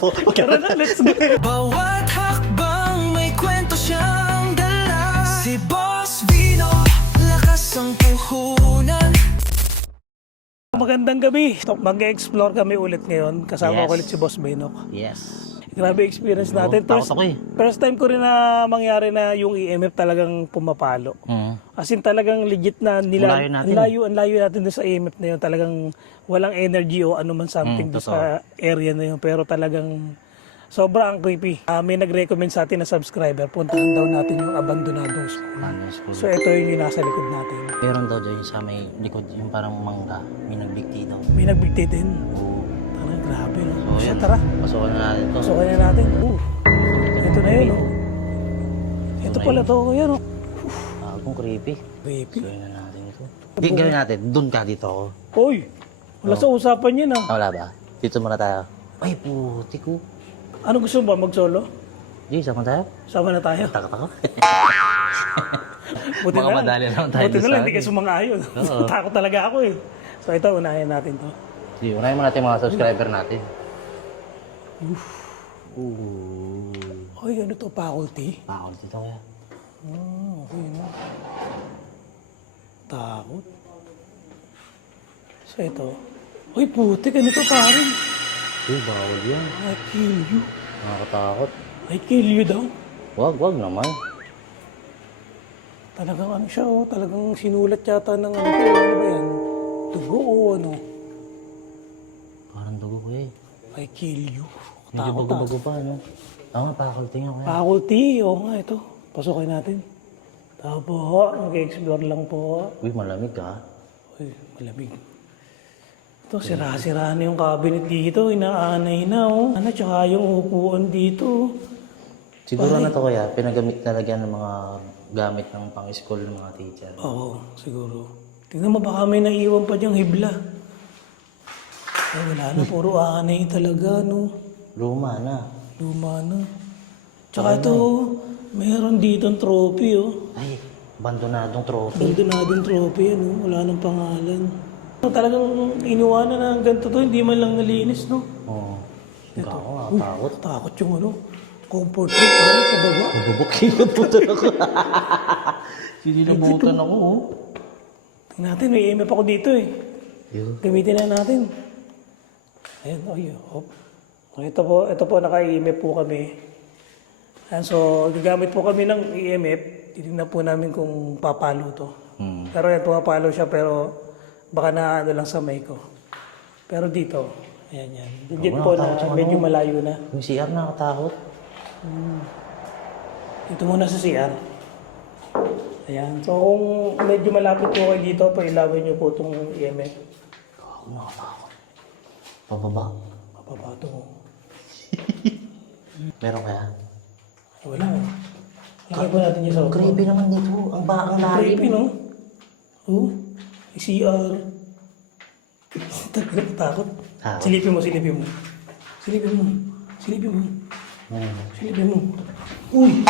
Tara na, let's go. Bawat hakbang may kwento siyang dala. Si Boss Vino, lakas ang puhunan. Magandang gabi. Mag-explore kami ulit ngayon. Kasama ko ulit si Boss Benok. Yes. Grabe experience natin. Takot ako eh. First time ko rin na mangyari na yung EMF talagang pumapalo. As in talagang legit na nila. Ang layo natin doon sa EMF na yun. Talagang walang energy o ano man something doon sa area na yun. Pero talagang sobrang creepy. May nag-recommend sa atin na subscriber. Puntahan daw natin yung abandonadong school. So ito yung nasa likod natin. Meron daw dyan sa may likod, yung parang mangga. May nagbigti daw. May nagbigti din. Parang grabe, no? So, So yan. tara. Pasukan na natin to. Pasukan na natin. Ito na yun, oh. Ito pala to, yan, oh. Akong creepy. Creepy. Gawin na natin ito. Gawin natin. Doon ka dito ako. Uy! Wala sa usapan yun, ah. Wala ba? Dito muna tayo. Ay, puti ko. Ano gusto mo ba? Mag-solo? Jay, sama tayo? Sama na tayo. Takot ako. Buti Mga na lang. madali lang tayo Buti na sa lang, hindi atin. ka sumang-ayon. Takot talaga ako, eh. So ito, unahin natin to. Sige, unahin mo natin mga subscriber natin. Uy, ano to? Faculty? Takot dito kaya. Okay na. Takot. So ito. Uy, putik. Ano to, parin? Uy, bawal yan. I kill you. Nakakatakot. I kill you daw. Wag naman. Talagang ano siya, oh. Talagang sinulat yata ng ano ba yan? Dugo o ano? Parang dugo ko eh. I kill you. Medyo bago-bago pa, ano? Oo nga, faculty nga kaya. Faculty, oo nga ito. Pasukin natin. Tao po, mag-explore lang po. Uy, malamig ka. Uy, malamig. Ito, sira-sira na yung cabinet dito. Inaanay na, oh. Ano, tsaka yung upuan dito. Siguro na to kaya, pinagamit nalagyan ng mga gamit ng pang-school ng mga teacher. Oo, siguro. Tingnan mo, baka may naiwan pa diyang hibla. Ay, wala na. Puro aanay talaga, no? Luma na. Luma na. Tsaka ito, meron ditong trophy, oh. Ay, abandonadong trophy. Abandonadong trophy, ano? Wala nang pangalan. Talagang iniwanan na ang ganito to, hindi man lang nalinis, no? Oo. Ikaw ako, takot. Takot yung ano, comfort room, parang pababa. Nabubukilabutan ako. Sinilabutan ako, oh. Tingnan natin, may EMF ako dito, eh. Yun. Gamitin na natin. Ayan, ay, hop. Ito po, naka-EMF po kami. Ayan, so, gagamit po kami ng EMF. Titignan po namin kung papalo to. Pero yan, pumapalo siya, pero baka na ano lang sa mic ko. Pero dito, ayan yan. Legit po na medyo malayo na. Yung CR nakakatakot. Ito muna sa CR. Ayan. So kung medyo malapit po kayo dito, pailawin niyo po itong EMF. Ako nakakatakot. Pababa. Mapapa ito. Meron kaya? Wala. Lagay po natin yung sa Creepy naman dito. Ang lalim. creepy, no? Oh, CR. Takot. Takot. Silipin mo. Silipin mo. Silipin mo. Uy!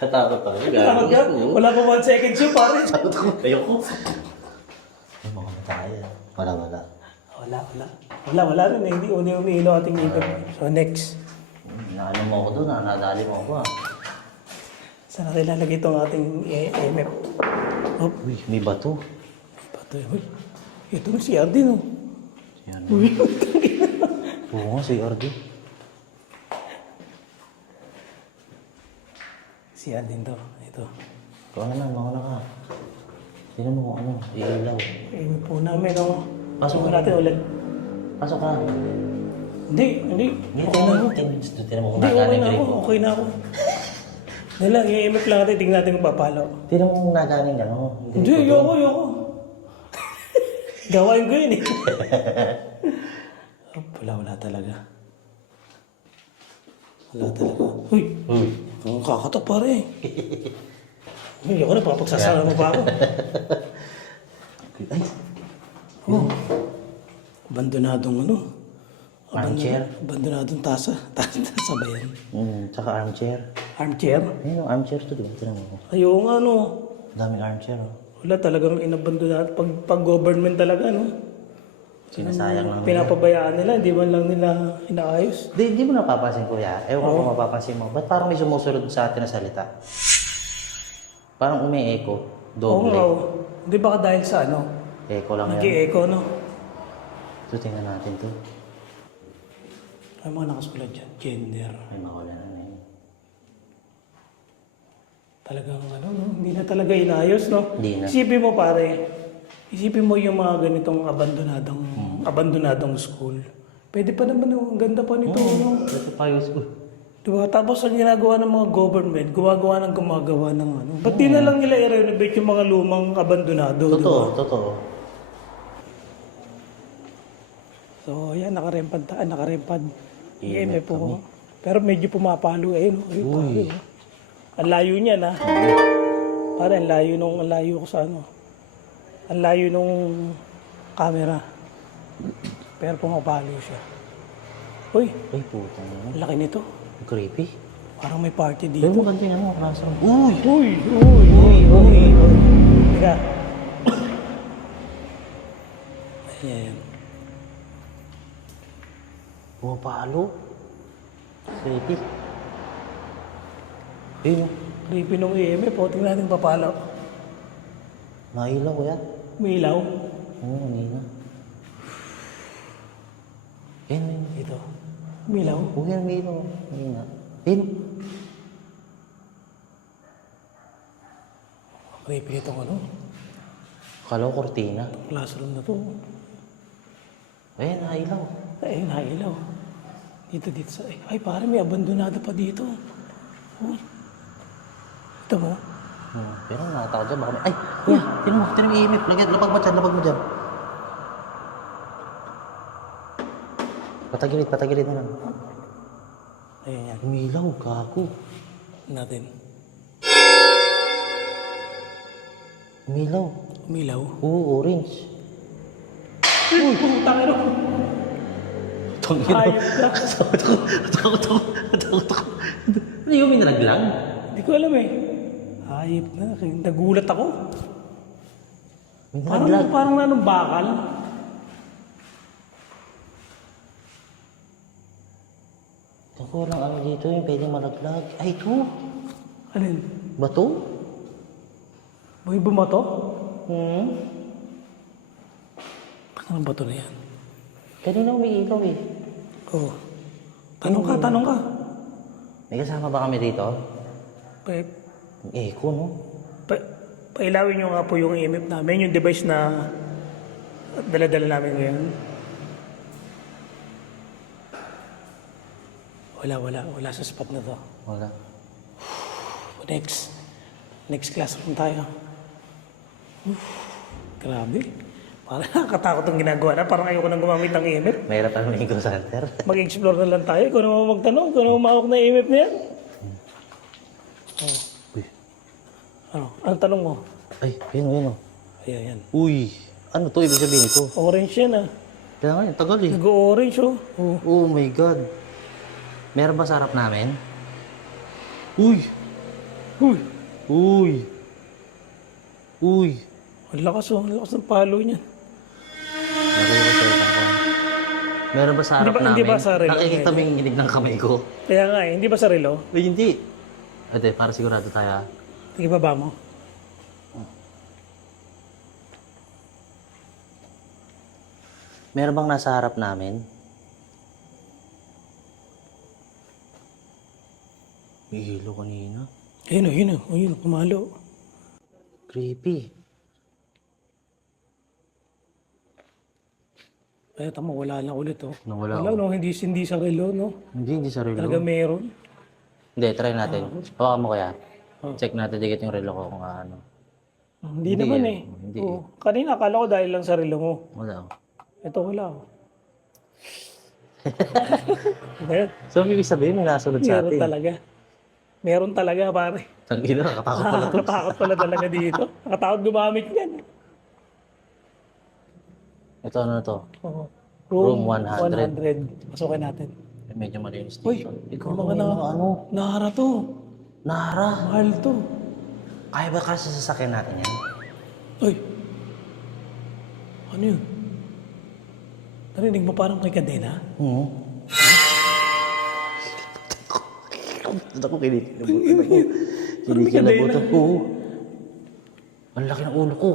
Natakot ako. Takot ka? Wala pa 1 second siya, pare. Takot ako. Ayoko. Ay, mga tayo. Wala. Wala rin eh. Hindi umiilaw ating ngipin. So next. Naano mo ako doon, nadali mo ako ah. Saan natin lalagay itong ating EMF? Oh, Uy, may bato. pato yun. Ito na si Ardi, no? Yan. Uy, Oo nga, si RD. si Ardi to. Ito. Kung ano ka. Tignan mo kung ano, ilaw. EMF po namin, no? Pasok Pasok natin ulit. Pasok ka. Hindi. Okay na ako. Tignan mo kung Hindi, okay nagaling na grip ako. mo. Okay na ako. Dala, EMF lang natin. Tingnan natin kung papalo. Tignan mo kung nagaling ano. Hindi, ayoko. Gawain ko yun eh. Wala talaga. Uy, ang kakatok pare. Hindi ako na, papagsasama mo pa ako. Ay, Oh, abandonadong ano? Armchair? Abandonadong tasa. Tasa ba yan? Tsaka armchair. Armchair? Ayun, armchair to, diba? Tignan mo. Ayaw nga, no. Daming armchair, oh. Wala talagang inabandonado. Pag government talaga, no? Sinasayang lang nila. Pinapabayaan nila, hindi man lang nila inaayos. Di mo napapansin, kuya. Ewan ko kung mapapansin mo. Ba't parang may sumusunod sa atin na salita? Parang umi-echo. Doble. Oo. Hindi baka dahil sa ano? Echo lang yan. Nag-i-echo, no? Ito, tingnan natin to. Ay, mga nakasulat dyan. Gender. Ay, mawala na yun. Talagang ano, no? Hindi na talaga inayos, no? Hindi na. Isipin mo, pare. Isipin mo yung mga ganitong abandonadong school. Pwede pa naman, no? Ang ganda pa nito, no? Ito pa yung school. Diba? Tapos ang ginagawa ng mga government, gumagawa ng ano. Ba't di na lang nila i-renovate yung mga lumang abandonado? Totoo, diba? totoo. So, ayan, nakarempad. EMF EMF po. Pero medyo pumapalo, eh, no? Ay, pare, no? Ang layo niya, na. Pare, ang layo ko sa ano. Ang layo nung camera. Pero pumapalo siya. Uy, Ay, puta na. ang laki nito. Creepy. Parang may party Pero dito. maganda yung ano, klasa. Uy! Uy. Teka. Ayan. Pumapalo. Creepy. Ayun, Creepy nung EMF. O, tingnan natin papalo. nailaw kuya. May ilaw. Oo, kanina. Ayun. Dito. May ilaw. Huwag yan, may ilaw. Kanina. Ayun. Creepy nitong ano. Kala ko kortina. Classroom na to. Ayun, nailaw. Ay, nailaw. Dito sa... Ay, pare, may abandonado pa dito. Oh. Ito mo. Pero nakataka dyan, baka may... Ay! Kuya, tinan mo yung EMF. Lapag mo dyan. Patagilid na lang. Ayan yan. Umilaw, gago. Natin. Umilaw. Umilaw. Oo, orange. Uy! Putang ino! Tangin Ayos na. Takot ako. Ano yung minalaglang? Hindi ko alam eh. Hayop na. Nagulat ako. Minalaglag. Parang nanong bakal. Ako lang ano dito yung pwedeng malaglag. Ay, ito. Alin? Bato? May bumato? Hmm. Anong bato na yan? Kanina umiilaw eh. Oo. Tanong ka. May kasama ba kami dito? Echo, no? Pailawin nyo nga po yung EMF namin, yung device na dala-dala namin ngayon. Wala sa spot na to. Wala. Next classroom tayo. Grabe. Parang nakakatakot ang ginagawa na. Parang ayoko nang gumamit ng EMF. Mahirap ang may Echo Center. Mag-explore na lang tayo. Ikaw naman magtanong. Ikaw naman mahawak na EMF na yan. Oh. Uy. Ano? Anong tanong mo? Ay, yun. Ayan. Uy. Ano to? Ibig sabihin ito? Orange yan ah. Kaya nga yun, tagal eh. Nag-orange oh. Oh. Oh my God. Meron ba sa harap namin? Uy! Ang lakas oh. Ang lakas ng palo niyan. Meron ba sa harap namin? Hindi ba sa relo? Nakikita mo yung hinig ng kamay ko. Kaya nga eh. Hindi ba sa relo? Ay, hindi. Ate, para sigurado tayo. Sige baba mo. Meron bang nasa harap namin? May hilo kanina. Ayun oh. Pumalo. Creepy. Kaya tama, wala na ulit oh. Nawala Wala no, hindi sa relo no. Hindi sa relo. Talaga meron. Hindi, try natin. Hawakan mo kaya. Check natin dikit yung relo ko kung ano. Hindi naman eh. Hindi Oh. Kanina akala ko dahil lang sa relo mo. Wala. Ito wala oh. Meron. So, ibig sabihin, may nasunod sa Meron atin. talaga. Meron talaga pare. Tangina, nakatakot pala to. Nakatakot pala talaga dito. Nakatakot gumamit yan. Ito ano to? Oh. Room 100. 100. Pasukin natin. Medyo malinis Uy, dito. Ikaw mga ano? Nahara to. Nara. Mahal to. Kaya ba kasi sasakyan natin yan? Uy. Ano yun? Narinig mo parang may kadena? Oo. Ako kinikilabutan ako. Kinikilabutan ko. Ang laki ng ulo ko.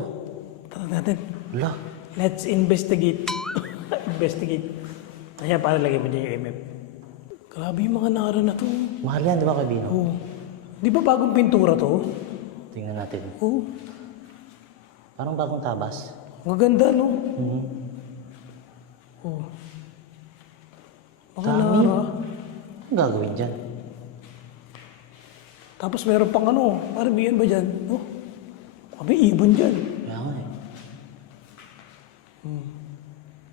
Tara natin. Wala. Let's investigate. Investigate. Kaya para lagay mo dyan yung MF. Grabe yung mga nara na to. Mahal yan, di ba, Kabino? Oo. Di ba bagong pintura to? Tingnan natin. Oo. Parang bagong tabas. Maganda, no? Mhm. Oo. Mga Dami. nara. Ang gagawin dyan? Tapos meron pang ano, parang biyan ba dyan? No? May ibon dyan. Kaya nga eh.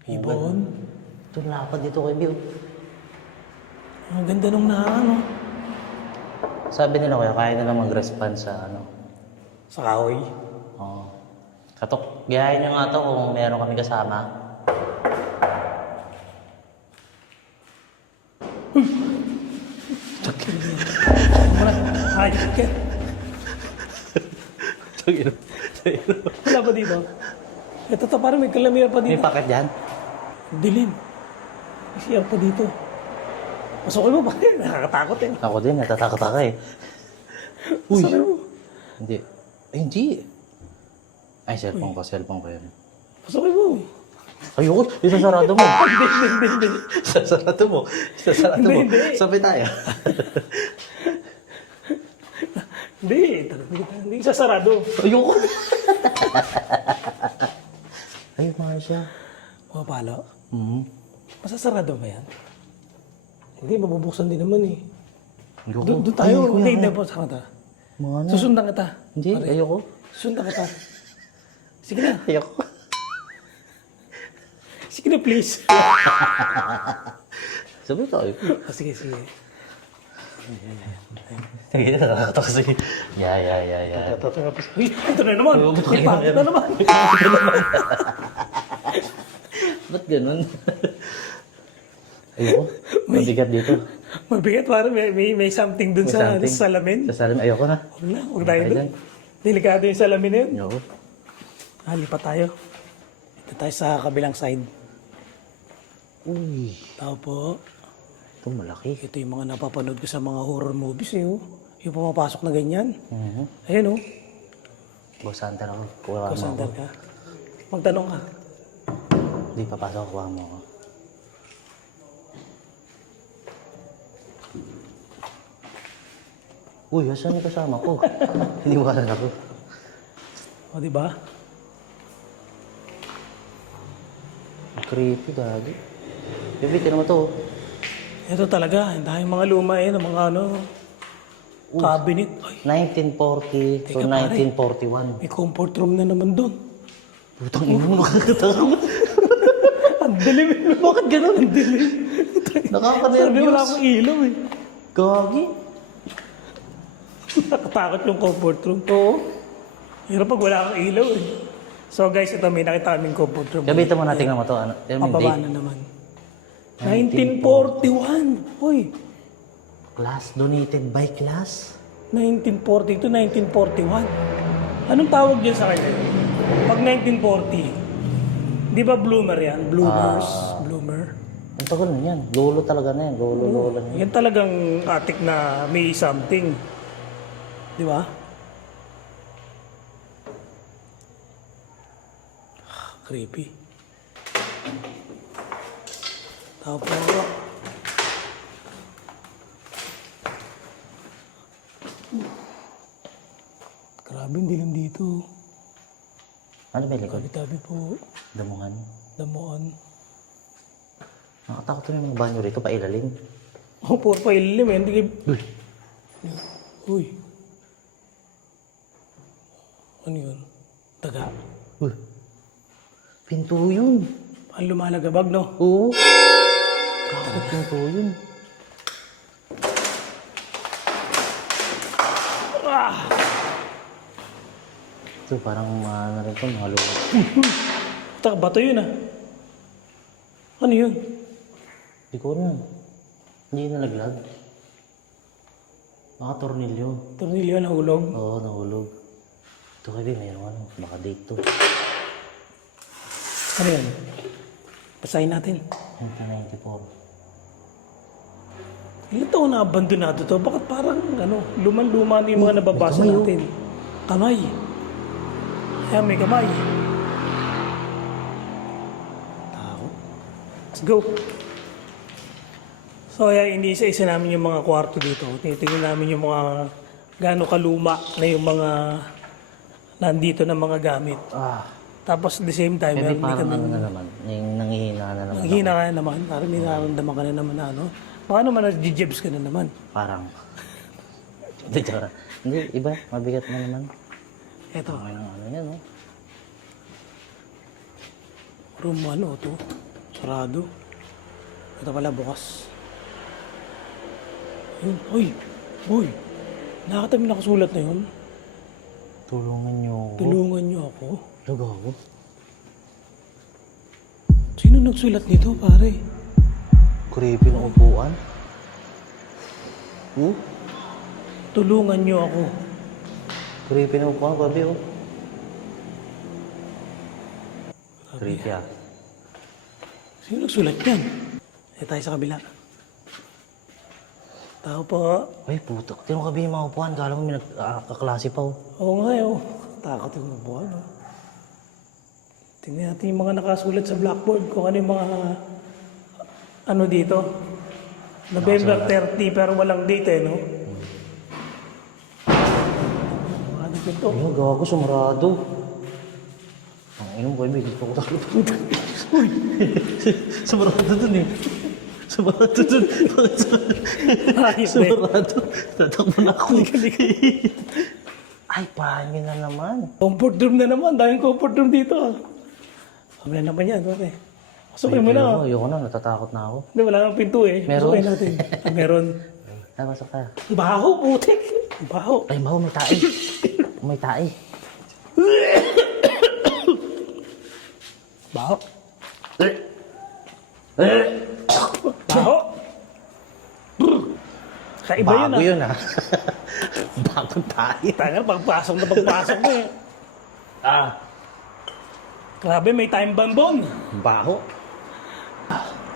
Ibon. Ito lapad dito kay Bio. Ang ganda nung nara, no? Sabi nila kuya, kaya na lang mag-respond sa ano. Sa kahoy. Oo. Katok, gayahin nyo nga to kung meron kami kasama. Ay, ket. Wala pa dito. Ito to, parang may kalamira pa May dito. packet dyan? Dilim. May CR pa dito. Pasukin mo pa. Nakakatakot eh. Ako din, natatakot ako eh. Uy! Pasukin mo. Hindi. Ay, hindi. Ay, cellphone ko yun. Pasukin mo. Ayoko, isasarado mo. Hindi. Isasarado mo. Isasarado mo. Hindi. Sabi tayo. Hindi sasarado. Ayoko. Ay, mahal siya. Pumapalo. Mhm. Masasarado ba yan? Hindi, mabubuksan din naman eh. Ayoko. Doon tayo. Ayoko Hindi, yan. hindi po sa kanta. Mga ano? Susundan kita. Hindi, ayoko. Susundan kita. Sige na. Ayoko. Sige na, please. Sabi tayo. Sige. Sige, nakakata kasi. Yeah. Uy, ito na naman. Ito na naman. Ba't ganun? Ayoko. Mabigat dito. Mabigat, parang may something dun sa salamin. Sa salamin, ayoko na. Huwag tayo dun. Delikado yung salamin na yun. Ayoko. Lipat tayo. Ito tayo sa kabilang side. Uy, Tao po. ito malaki. Ito yung mga napapanood ko sa mga horror movies eh. Oh. Yung pumapasok na ganyan. Mhm. Ayan oh. Boss Hunter ako. Kuha mo ako. Kusandal ka. Magtanong ka. Hindi, papasok ako. Kuha mo ako. Uy, asan yung kasama ko? Hiniwalan ako. O, di ba? Creepy, daddy. Baby, tinan mo to. Ito talaga. Ang daming mga luma eh. Mga ano. Cabinet. Ay, 1940 to Teka, pare. 1941. may comfort room na naman doon. Putang ina mo, nakakatakot. Ang dilim. Bakit ganun? Ang dilim. Sabi wala Nakaka-nervous. akong ilaw eh. Gagi. Nakatakot yung comfort room. Oo. Hirap pag wala kang ilaw eh. So guys, ito may nakita kaming comfort room. Gabitan mo natin nga mo to. Ano? Tell me yung Pababa date. na naman. 1941. Uy. Class, donated by class. 1940 to 1941. Anong tawag dyan sa kanya? Pag 1940, di ba bloomer yan? Bloomers. Bloomer. Ang tagal na yan. Lolo talaga na yan. Lolo na yan. Yan talagang atik na may something. Di ba? Creepy. Tapos, grabe ang dilim dito. Ano ba yung likod? Tabi-tabi po. Damuhan. Damuan. Nakatakot na yung mga banyo rito. Pailalim. Oh, puro pa ilim eh. Hindi kayo... Uy. Uy. Ano yun? Taga. Uy. Pinto yun. Ang lumalagabag, no? Oo. Kakot pinto yun. Ah! Ito parang ano rin ito. Mga lolo. Taka, bato yun ah. Ano yun? Hindi ko na. Hindi nalaglag. Baka tornilyo. Tornilyo na hulog. Oo, nahulog. Ito kayo, mayroon ano. Baka date to. Ano yan? Basahin natin. 1994. Ilan taon na abandonado to? Bakit parang luman-luma na yung mga nababasa may kamay, natin? Kamay. Ayan, may kamay. Tao. Let's go. So, ayan, iniisa-isa namin yung mga kwarto dito. Tinitingnan namin yung mga gaano kaluma na yung mga nandito na mga gamit. Tapos at the same time, Maybe meron din parang kami ano na naman, yung nanghihina na naman. hina ka na naman. Parang may nararamdaman ka na naman na baka naman na-jibs ka na naman. Parang. Hindi, joke. Hindi, iba. Mabigat na naman. Eto, Ano yan, no? room to. Sarado. Ito pala bukas. Yun. Uy. Nakakatabi nakasulat na yun. Tulungan niyo ako. Tulungan niyo ako. Lugaw ako. Sino nagsulat nito, pare? Creepy ng upuan. Tulungan niyo ako. Creepy ng upuan, gabi, oh. Creepy, ah. Sino nagsulat yan? Tayo sa kabila. Tao po. Ay, putak. Tinong gabi yung mga upuan. Kala mo may kaklase pa, oh. Oo nga, Takot yung upuan, Tingnan natin yung mga nakasulat sa blackboard kung ano yung mga dito. November 30 pero walang date no? Ano ito? Ayun, gawa ko, sumarado. Ang inom ko, hindi pa ko takot. Uy! Sumarado dun, eh. Sumarado dun. Sumarado. Tatakbo na ako. Ay, pangin na naman. Comfort room na naman. Dahil comfort room dito. Wala naman yan, pare. Pasukin mo na. Ayoko na, natatakot na ako. Hindi, wala nang pinto eh. Meron? Pasukin natin. Meron. Ay, pasok tayo. Baho, putik. Baho. Ay, baho, may tae. May tae. Baho. Baho. Kaiba yun Bago yun, ah. Bagong tae. Tangan, pagpasok mo eh. Grabe, may time bomb. Baho.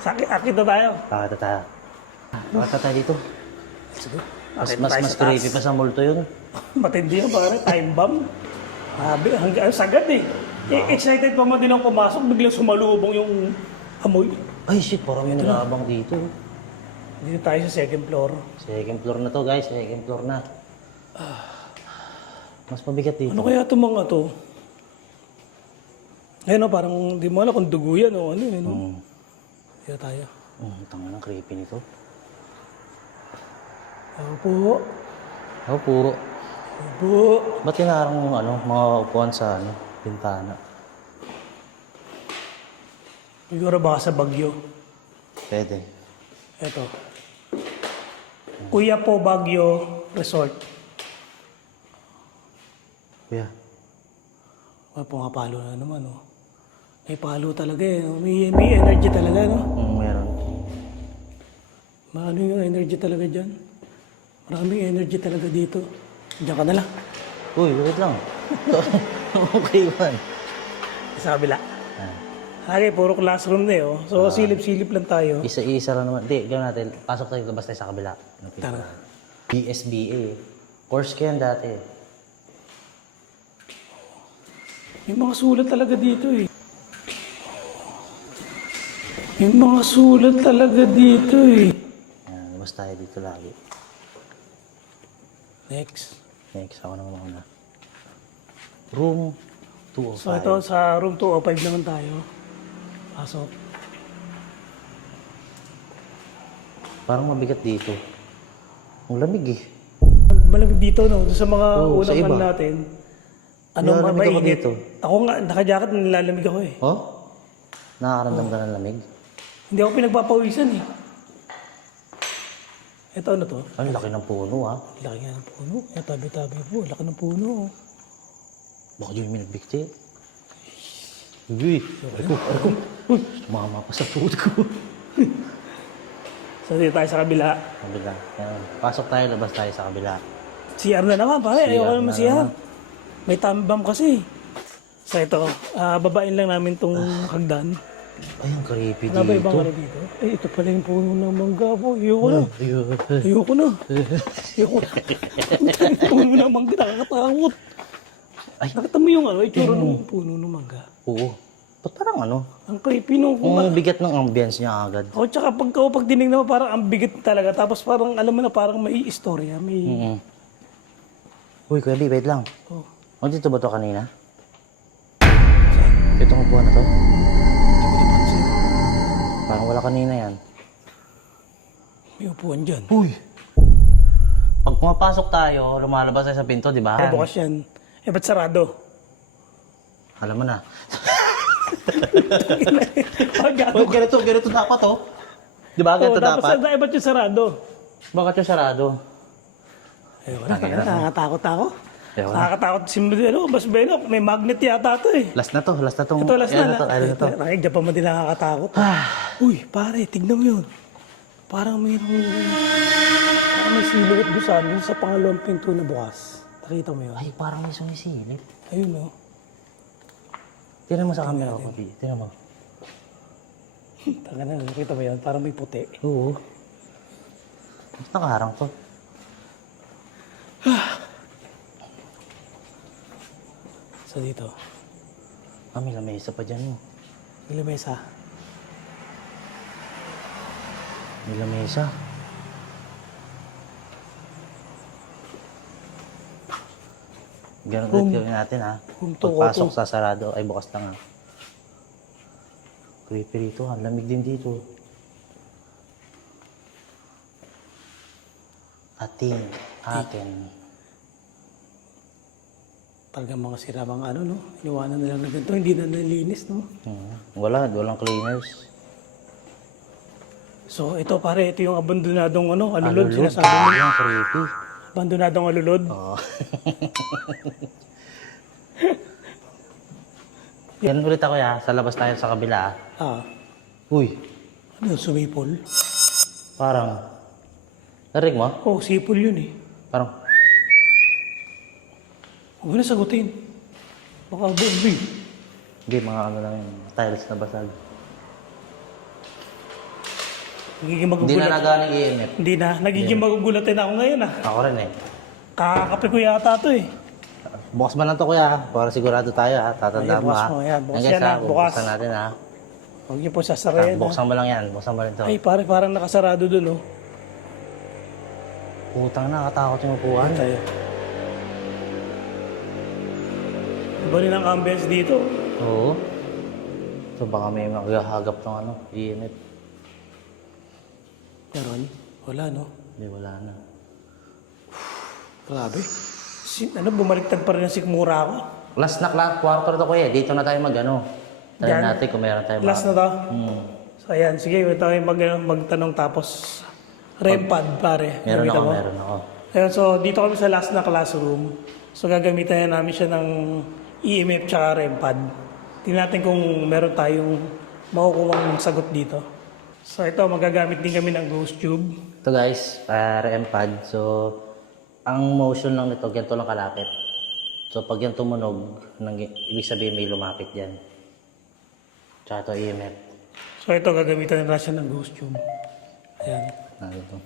Akit na tayo. Bakit tayo? Bakit tayo dito? Sige. Mas creepy pa sa multo yun. Matindi yun pare, time bomb. Grabe, hanggang sagad eh. Excited pa man din ako pumasok, biglang sumalubong yung amoy. Ay, shit, parang may nag-aabang dito. Dito tayo sa second floor. Second floor na to, guys. Second floor na. Mas mabigat dito. Ano kaya itong mga to? Ayun parang di mo alam kung dugo yan o ano eh. Dito tayo. Tanga ng creepy nito. Ako po. Oh, puro. Ako po. Ba't tinarang yung mga upuan sa bintana? Siguro baka sa Bagyo. Pwede. Eto. Kuya po Bagyo Resort. Kuya. May pumapalo na naman May palo talaga eh. May energy talaga Meron. Maano yung energy talaga dyan? Maraming energy talaga dito. Diyan ka na lang. Uy, wait lang. Okay, man. Sa kabila. Okay, puro classroom na So, silip-silip lang tayo. Isa-isa lang naman. Hindi, gawin natin. Pasok tayo, labas tayo sa kabila. Tara. BSBA. Course ko yan dati. May mga sulat talaga dito eh. May mga sulat talaga dito eh. Ayan, labas tayo dito lagi. Next. Next, ako naman muna. Room 205. So, ito sa room 205 naman tayo. Pasok. Parang mabigat dito. Ang lamig eh. Malamig dito sa mga Oo, sa unang iba. natin. Nilalamig ako mainit. dito. Ako nga, nakajacket, nilalamig ako eh. Oh? Nakakaramdam ka ng lamig? Hindi ako pinagpapawisan eh. Ito ano to? Ang laki ng puno, ah. Laki nga ng puno. Tabi-tabi po. Laki ng puno. Baka yun may nagbigti. Uy, arko. Uy, sumama pa sa tuhod ko. So, dito tayo sa kabila. Kabila. Ayan. Pasok tayo, labas tayo sa kabila. CR na naman, pare. CR Ayoko naman na CR. naman. May tambam kasi. So, ito. Babain lang namin tong hagdan. Ay, ang creepy Wala ba dito. ibang ano dito? Eh, ito pala yung puno ng mangga po. Ayoko na. Ayoko na. Ayoko na. Puno ng mangga, nakakatakot. Ay. Nakita mo yung ano, itsura ng puno ng mangga. Oo. Ba't parang ano? Ang creepy nung Ang bigat ng ambience niya agad. O, tsaka pag dinignan mo, parang ang bigat talaga. Tapos parang, alam mo na, parang may istorya. May... Uy, Kuya B, wait lang. Oh. O, dito ba to kanina? Itong upuan na to? Hindi ko napansin. Parang wala kanina yan. May upuan dyan. Uy! Pag pumapasok tayo, lumalabas tayo sa pinto, di ba? Bukas yan. Eh, ba't sarado? Alam mo na. Gago. Ganito dapat, oh. Di ba? Ganito dapat. Dapat ba't yung sarado? Bakit yung sarado? Ayoko na, nakakatakot ako. Ayoko na. Nakakatakot si Bas Beno. May magnet yata ito eh. Last na to. Ito, last na. Ayun na to. Nakikita pa mo din nakakatakot. Uy, pare, tignan mo yun. Parang may silhouette doon sa pangalawang pinto na bukas. Nakita mo yun? Ay, parang may sumisilip. Ayun o. Tingnan mo sa camera ko, Kuya. Tingnan mo. Taka na, nakita mo yun? Parang may puti. Oo. Ba't nakaharang to? So dito, May lamesa pa dyan, oh. may lamesa. May lamesa. Ganun ulit gawin natin, ha? Pagpasok sa sarado, ay bukas lang, ha? Creepy rito, ha? Lamig din dito. Atin. Talagang mga sira mga ano, no? Iniwanan na lang na ganito. Hindi na nalinis, no? Walang cleaners. So, ito pare, ito yung abandonadong ano, alulod. Sinasabi mo. Ang creepy. Abandonadong alulod. Oo. Yan ulit ako, ya. Sa labas tayo sa kabila, Ah, Uy, ano yun, sumipol? parang... Narinig mo? Oh, sipol yun eh. Parang... Huwag mo na sagutin. Baka bombi. Hindi, mga ano lang yun. Tiles na basag. Nagiging Hindi magugulat. na nagaling EMF. Hindi na. Nagiging magugulatin ako ngayon ah. Ako rin, eh. Kakakape ko yata ito eh. Bukas ba lang to, kuya? Para sigurado tayo, ha? Tatandaan Ay, mo, bukas ha? mo, yan. Bukas Yan, guys, yan, ha? ha? Bukas. Bubuksan natin, ha? Huwag niyo po sasarayan ah. Buksan mo lang yan. Buksan mo rin to. Ay, pare, parang nakasarado dun oh. Putang na, nakatakot yung upuan. Tayo. Iba rin ang ambience dito. Oo. So baka may maghahagap ng ano, EMF. Meron? Wala no? Hindi, wala na. Grabe. Bumaliktad pa rin ang sikmura ako. Last na kwarto na to, kuya. Dito na tayo mag-ano. Tayo Yan. natin kung meron tayo Last na to? So ayan, sige, tayo magtanong tapos REMPAD pare. Meron Gamitan ako, mo? meron ako. Ayun, so dito kami sa last na classroom. So gagamitan namin siya ng EMF tsaka REMPAD. Tingnan natin kung meron tayong makukuha sagot dito. So ito, magagamit din kami ng ghost tube. Ito guys, REMPAD. So, ang motion lang nito, ganito lang kalapit. So, pag yan tumunog, ibig sabihin may lumapit yan. Tsaka ito EMF. So ito, gagamitan na siya ng ghost tube. Ayan. Ito.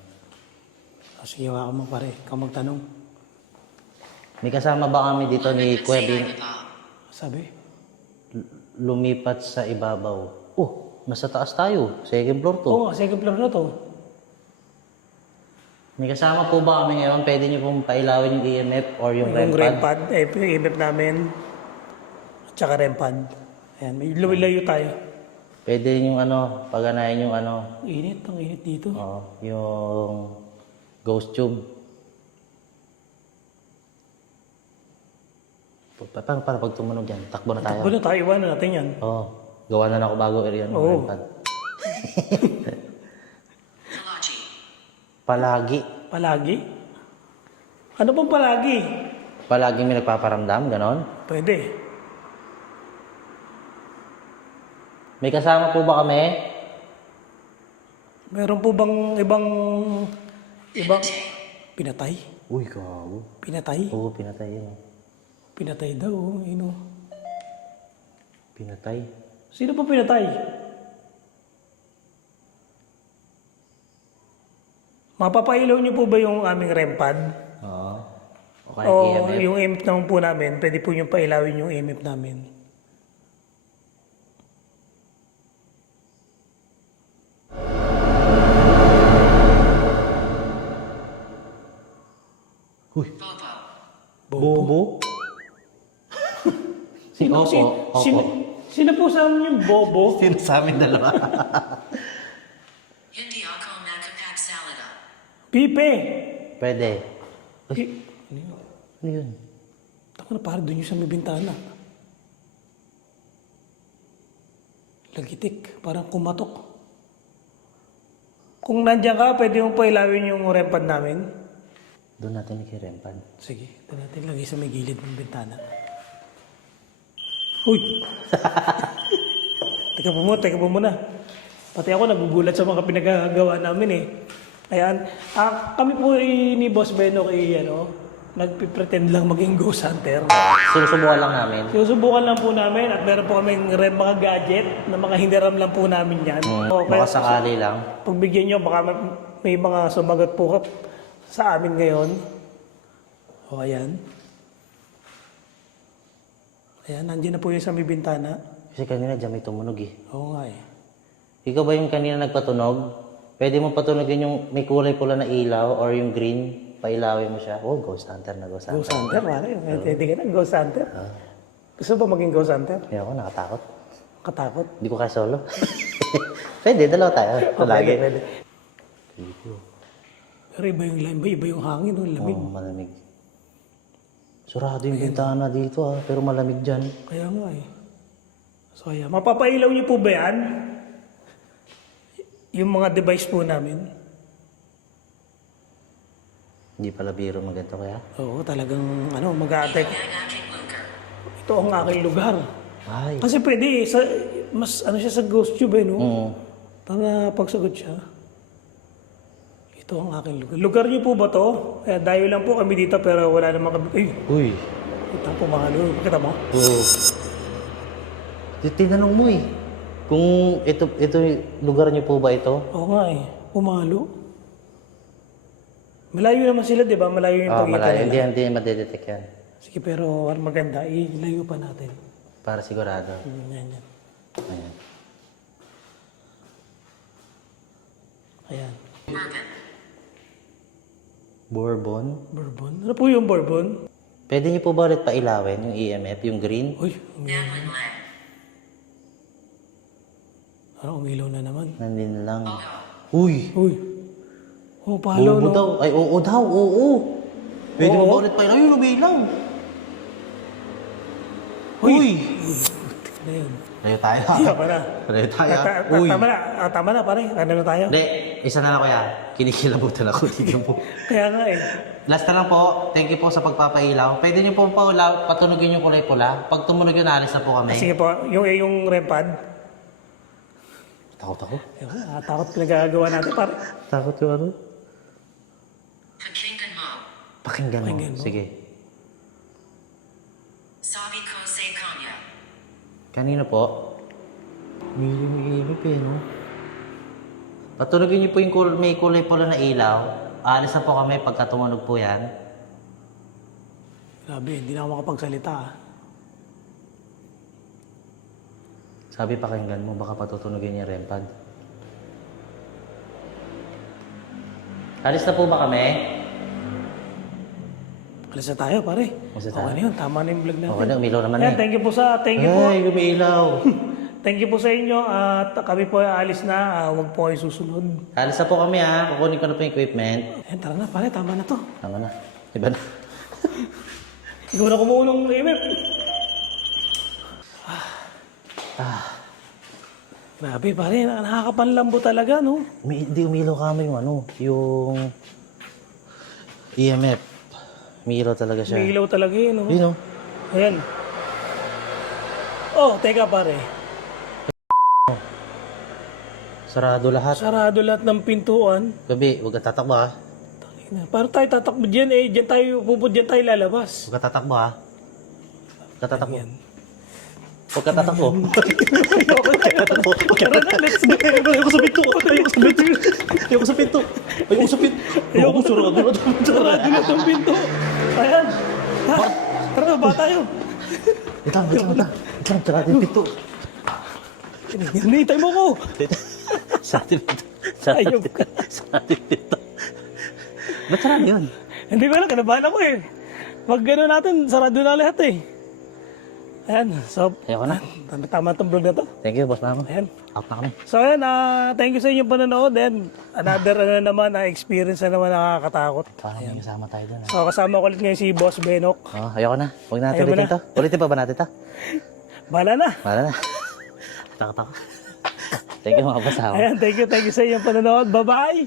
Sige, wala ka mo pare. Ikaw magtanong. May kasama ba kami dito ni Kuya Bin? Sabi? Lumipat sa ibabaw. Oh, nasa taas tayo. Second floor to. Oo, second floor na to. May kasama po ba kami ngayon? Pwede niyo pong pailawin yung EMF or yung Yung REMPAD? REMPAD, yung EMF namin. At saka REMPAD. Ayan, may layo tayo. Pwede yung ano, paganayin yung ano, Ang init dito. yung ghost tube. Paano para pag tumunog yan? Takbo na tayo. Takbo na tayo, iwanan natin yan. Oo. Gawa na lang ako bago area ng Oo. REMPAD. Palagi. Palagi? Ano bang palagi? Palagi may nagpaparamdam, ganon? Pwede. May kasama po ba kami? Meron po bang ibang pinatay? Uy, gago. Pinatay? Oo, pinatay yun. Pinatay daw, Pinatay? Sino po pinatay? Mapapailaw niyo po ba yung aming REM pad? Oo. O kaya O EMF. yung EMF naman po namin, pwede po yung pailawin yung EMF namin. Bobo? Si Opo. Opo. Sino po sa amin yung bobo? Sino sa amin dalawa? Hindi ako makapagsalita. Pipe! Pwede. Pi- Ano yun? Taka na, parang doon yung sa may bintana. Lagitik, parang kumatok. Kung nandiyan ka, pwede mong pailawin yung REM pad namin. Doon natin ikirempad. Sige, ito natin lagay sa may gilid ng bintana. Uy! teka po muna. Pati ako nagugulat sa mga pinagagawa namin eh. Ayan, kami po ni Boss Beno nagpipretend lang maging ghost hunter. Sinusubukan lang namin. Sinusubukan lang po namin at meron po kaming mga gadget na mga hindiram lang po namin yan. Baka sakali lang. Pagbigyan nyo, baka may mga sumagot po sa amin ngayon. O, ayan. Ayan, nandiyan na po yung sa may bintana. Kasi kanina dyan may tumunog eh. Oo nga eh. Ikaw ba yung kanina nagpatunog? Pwede mo patunogin yung may kulay pula na ilaw or yung green, pailawin mo siya. Oh, ghost hunter na ghost hunter. Ghost hunter, pare. Hindi ka na, ghost hunter. Gusto ba maging ghost hunter? Kaya ako nakatakot. Katakot? Hindi ko kaya solo. Pwede, dalawa tayo. Lagi. Pwede. Pero iba yung lime, iba yung hangin, lamig. Oo, malamig. Surado yung bintana dito pero malamig dyan. Kaya nga eh. So ayan, mapapailaw niyo po ba yan? Yung mga device po namin. Hindi pala biro maganda kaya. Oo, talagang mag-a-attack. Ang aking bunker. Ito ang aking lugar. Ay. Kasi pwede eh, mas siya sa ghost tube eh, no? Oo. Para pagsagot siya. Ito ang aking lugar. Lugar niyo po ba to? Kaya dayo lang po kami dito pero wala namang kami. Ay, Uy. ito po mga lugar. Pakita mo? Oo. Tinanong mo eh. Kung ito lugar niyo po ba ito? Oo nga eh. Pumalo. Malayo naman sila, di ba? Malayo yung pagitan Malayo. nila. Hindi madedetect yan. Sige, pero maganda. Ilayo pa natin. Para sigurado. Yan. Ayan. Ayan. Bourbon. Bourbon. Ano po yung Bourbon? Pwede niyo po ba ulit pailawin yung EMF, yung green? Uy, Downwind lag. umilaw na naman. Nandun lang. Uy! Uy. Oh, palo, Bobo no? daw. Ay, oo daw, oo. Pwede mo Oo. ba ulit pailawin yung umilaw? Uy! Na yun. Layo tayo. Tama na. Layo tayo. Uy! Tama na, pare. Ano na tayo? Hindi, isa na lang kuya. Kinikilabutan ako. Tignan po. Kaya nga eh. Last na lang po. Thank you po sa pagpapailaw. Pwede niyo po patunogin yung kulay pula. Pag tumunog yun, alis na po kami. Sige po, yung REM pad. Takot ako. Takot pinagagawa natin, pare. Takot yung ano? Pakinggan mo. Pakinggan mo. Pakinggan mo. Sige. Sabi ko sa kanya. Kanina po. Umiilip eh, no? Patunogin niyo po yung may kulay pula na ilaw. Alis na po kami pagka tumunog po yan. Grabe, hindi na ako makapagsalita. Sabi pakinggan mo, baka patutunogin niya REM pad. Alis na po ba kami? Alis na tayo, pare. Alis na tayo? Okay na yun, tama na yung vlog natin. Okay na, umilaw naman Ayan, eh. thank you po. Ay, umiilaw. Thank you po sa inyo at kami po ay alis na. Huwag po kayo susunod. Alis na po kami ha. Kukunin ko na po yung equipment. Ayan, tara na, pare. Tama na to. Tama na. Iba na. Ikaw na kumuha ng EMF. Grabe, pare. Nakakapanlambo talaga, no? Hindi umilaw kami yung ano, yung EMF. Umiilaw talaga siya. May ilaw talaga yun, no? Yun o. Ayan. Oh, teka, pare. Sarado lahat. Sarado lahat ng pintuan. Gabi, huwag ka tatakbo ha. Tangina, paano tayo tatakbo dyan eh? Diyan tayo lalabas. Huwag ka tatakbo ha. Huwag ka tatakbo. Ayan. Huwag ka tatakbo. Tara na, let's go. Ayoko sa pinto. Ayoko sa pinto. Ayoko sarado na. Sarado na itong pinto. Ayan. Ha? Tara na, ba tayo? Wait lang. Sarado yung pinto. Hinihintay mo ko. Sarado yung pinto. Ayaw ka. Sarado yung pinto. Ba't sarado yun? Hindi ko alam, kinabahan ako eh. Pag gano'n natin, sarado na lahat eh. Ayan, so, Ayoko na. tama itong vlog na to. Thank you, boss mama. Ayan. Out na kami. So ayan, thank you sa inyong panonood. And another experience na naman nakakatakot. Parang may kasama tayo doon. So kasama ko ulit ngayon si Boss Benok. Oh, ayoko na. Huwag na natin Ayaw mo ulitin na. to. Ulitin pa ba natin to? Bahala na. Wala na. Takot ako. Thank you mga boss. Ayan, thank you sa inyong panonood. Bye-bye!